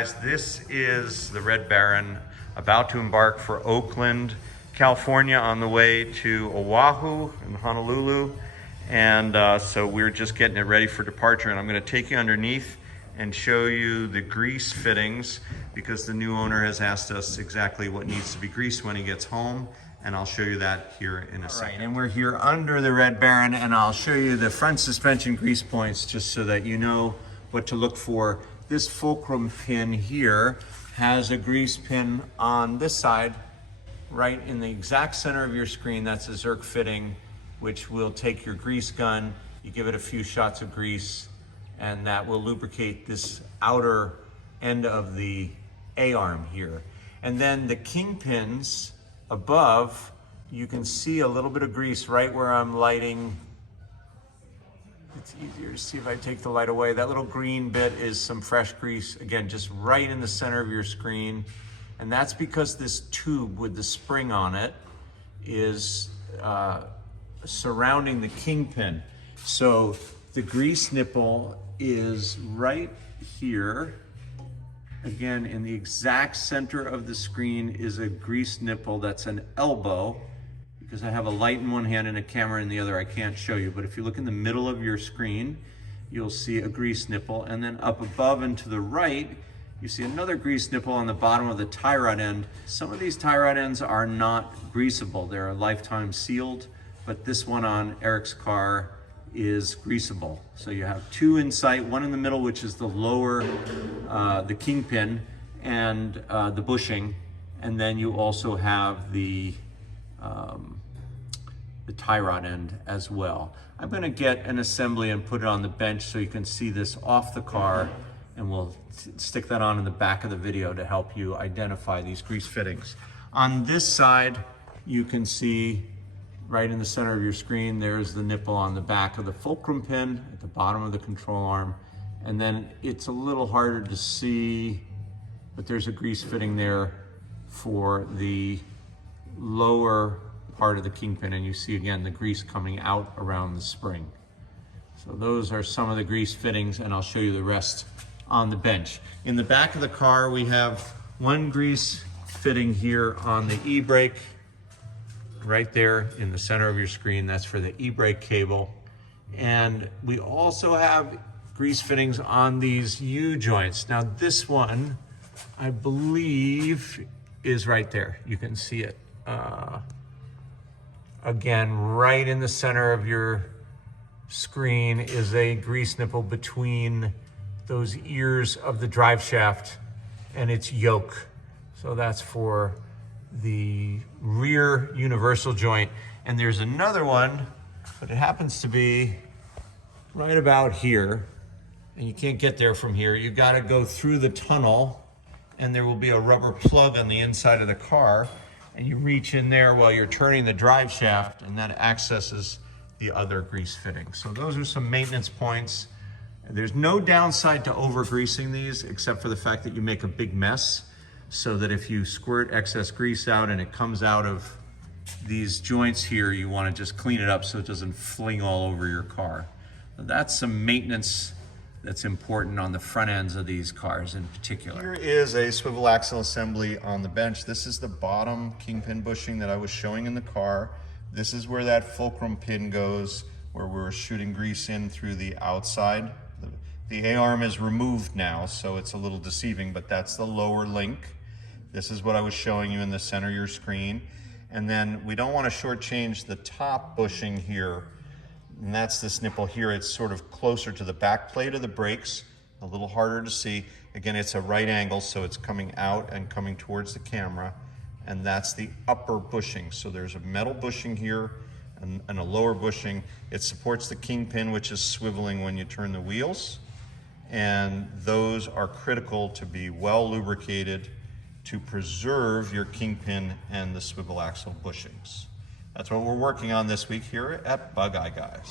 guys, this is the Red Baron about to embark for Oakland, California on the way to Oahu and Honolulu. And so we're just getting it ready for departure, and I'm going to take you underneath and show you the grease fittings because the new owner has asked us exactly what needs to be greased when he gets home, and I'll show you that here in a second. Right, and we're here under the Red Baron, and I'll show you the front suspension grease points just so that you know what to look for. This fulcrum pin here has a grease pin on this side, right in the exact center of your screen. That's a Zerk fitting, which will take your grease gun, you give it a few shots of grease, and that will lubricate this outer end of the A-arm here. And then the kingpins above, you can see a little bit of grease right where I'm lighting. It's easier to see if I take the light away. That little green bit is some fresh grease, again, just right in the center of your screen. And that's because this tube with the spring on it is surrounding the kingpin. So the grease nipple is right here. Again, in the exact center of the screen is a grease nipple that's an elbow. Because I have a light in one hand and a camera in the other, I can't show you. But if you look in the middle of your screen, you'll see a grease nipple. And then up above and to the right, you see another grease nipple on the bottom of the tie rod end. Some of these tie rod ends are not greasable. They're lifetime sealed, but this one on Eric's car is greasable. So you have two in sight, one in the middle, which is the lower, the kingpin and the bushing. And then you also have the tie rod end as well. I'm going to get an assembly and put it on the bench so you can see this off the car, and we'll stick that on in the back of the video to help you identify these grease fittings. On this side, you can see right in the center of your screen, there's the nipple on the back of the fulcrum pin at the bottom of the control arm. And then it's a little harder to see, but there's a grease fitting there for the lower part of the kingpin, and you see again the grease coming out around the spring. So those are some of the grease fittings, and I'll show you the rest on the bench. In the back of the car, we have one grease fitting here on the e-brake, right there in the center of your screen. That's for the e-brake cable. And we also have grease fittings on these U-joints. Now this one, I believe, is right there. You can see it. Again, right in the center of your screen is a grease nipple between those ears of the drive shaft and its yoke. So that's for the rear universal joint. And there's another one, but it happens to be right about here. And you can't get there from here. You gotta go through the tunnel, and there will be a rubber plug on the inside of the car. And you reach in there while you're turning the drive shaft, and that accesses the other grease fitting. So those are some maintenance points. There's no downside to over greasing these, except for the fact that you make a big mess, so that if you squirt excess grease out and it comes out of these joints here, you want to just clean it up so it doesn't fling all over your car. So that's some maintenance that's important on the front ends of these cars in particular. Here is a swivel axle assembly on the bench. This is the bottom kingpin bushing that I was showing in the car. This is where that fulcrum pin goes, where we're shooting grease in through the outside. The A-arm is removed now, so it's a little deceiving, but that's the lower link. This is what I was showing you in the center of your screen. And then we don't want to shortchange the top bushing here. And that's this nipple here. It's sort of closer to the back plate of the brakes, a little harder to see. Again, it's a right angle, so it's coming out and coming towards the camera. And that's the upper bushing. So there's a metal bushing here and a lower bushing. It supports the kingpin, which is swiveling when you turn the wheels. And those are critical to be well lubricated to preserve your kingpin and the swivel axle bushings. That's what we're working on this week here at Bugeye, guys.